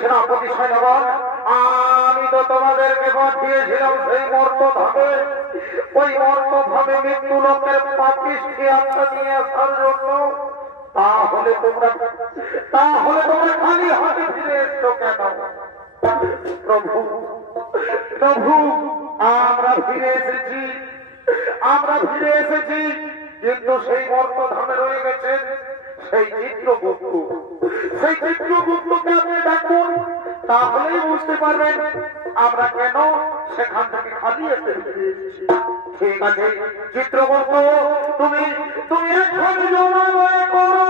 সেনাপতি সৈন্যগণ, আমি তো তোমাদেরকে পাঠিয়েছিলাম সেই মর্তধামে, ওই মর্তধামে মৃত্যু লোকের পাপিষ্ঠী আত্মা নিয়ে আসার জন্য। তাহলে তোমরা খালি হাতে ফিরে এসছো কেন? প্রভু প্রভু, আমরা ফিরে এসেছি, কিন্তু সেই মর্তধামে রয়ে গেছেন সেই চিত্রগুপ্তকে আপনি ডাকুন, তাহলেই বুঝতে পারবেন আমরা কেন সেখান থেকে খালি এসে ফিরে এসেছি। ঠিক আছে চিত্রগুপ্ত, তুমি এখন জমালয় করো।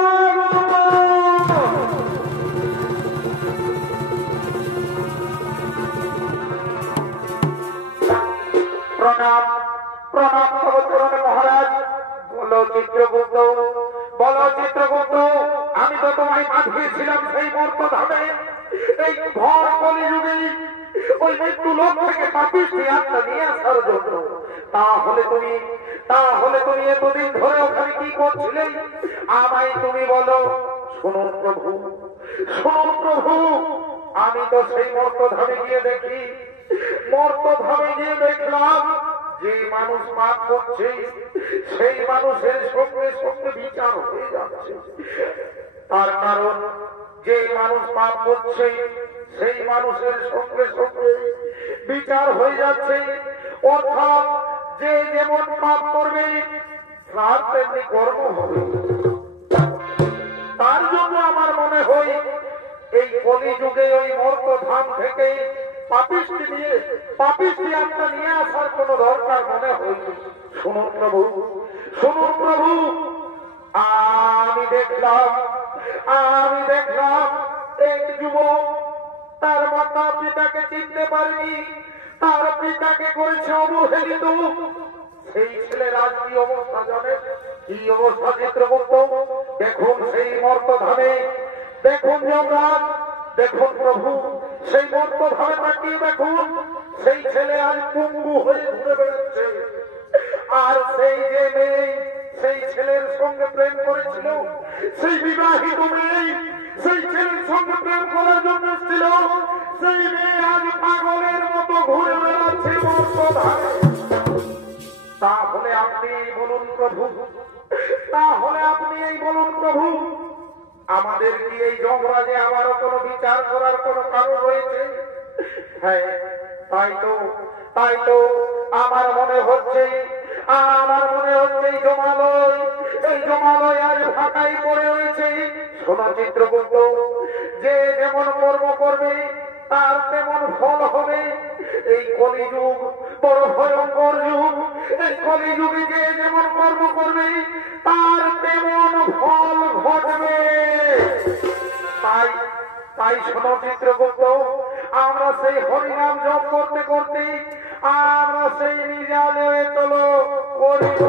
প্রণাম প্রণাম মহারাজ। বলো চিত্রগুপ্ত, আমি তো তোমায় পাঠিয়েছিলাম সেই মর্তধামে, এই ঘর কলিযুগে ওই মৃত্যু লোক থেকে পাপিষ্ঠী আত্মা নিয়ে আসার জন্য। তাহলে তুমি এতদিন ধরে ওখানে কি করছিলে আমায় তুমি বলো। শুনুন প্রভু, আমি তো সেই মর্তধামে গিয়ে দেখলাম যে মানুষ পাপ করছে সেই মানুষের সঙ্গে সঙ্গে বিচার হয়ে যাচ্ছে। যে মানুষ পাপ করছে সেই মানুষের সঙ্গে সঙ্গে বিচার হয়ে যাচ্ছে। অর্থাৎ যে যেমন পাপ করবে তার তেমনি কর্ম হবে। তার জন্য আমার মনে হয় এই কলিযুগে ওই মর্ত ধাম থেকে পাপিষ্টি আত্মা নিয়ে আসার কোন দরকার মনে হয়নি। শুনুন প্রভু, শুনুন প্রভু, আমি দেখলাম এক যুবক তার মাতা পিতাকে চিনতে পারেনি, তার পিতাকে করেছে অবহেলিত। সেই ছেলের আজ কি অবস্থা জানে? কি অবস্থা চিত্রগুপ্ত? দেখুন সেই মর্তধামে, দেখুন যমরাজ, দেখুন প্রভু, সেই মর্তধামে তাকিয়ে দেখুন সেই ছেলে আজ পঙ্গু হয়ে ঘুরে বেড়াচ্ছে। আর সেই যে মেয়ে সেই ছেলের সঙ্গে প্রেম করেছিল, সেই বিবাহিত মেয়ে সেই ছেলের সঙ্গে প্রেম করার জন্য ছিল, সেই মেয়ে আজ পাগলের মতো ঘুরে বেড়াচ্ছে মর্তধামে। তাহলে আপনি এই বলুন প্রভু, তাহলে আপনি এই বলুন প্রভু, আমাদের কি এই যমরাজে আবারও কোনো বিচার করার কোনো কারণ রয়েছে? হ্যাঁ, তাই তো আমার মনে হচ্ছে এই জমালয় আজ ফাঁকাই পড়ে রয়েছে। শোনো চিত্রগুপ্ত, যে যেমন কর্ম করবে তার তেমন ফল হবে। এই কলিযুগ বড় ভয়ঙ্কর যুগ, এই কলিযুগে যে যেমন কর্ম করবে তার তেমন ফল ঘটবে। তাই শোনো চিত্রগুপ্ত, আমরা সেই হরিনাম জপ করতে করতে আমরা সেই নিজালে চলো করিব।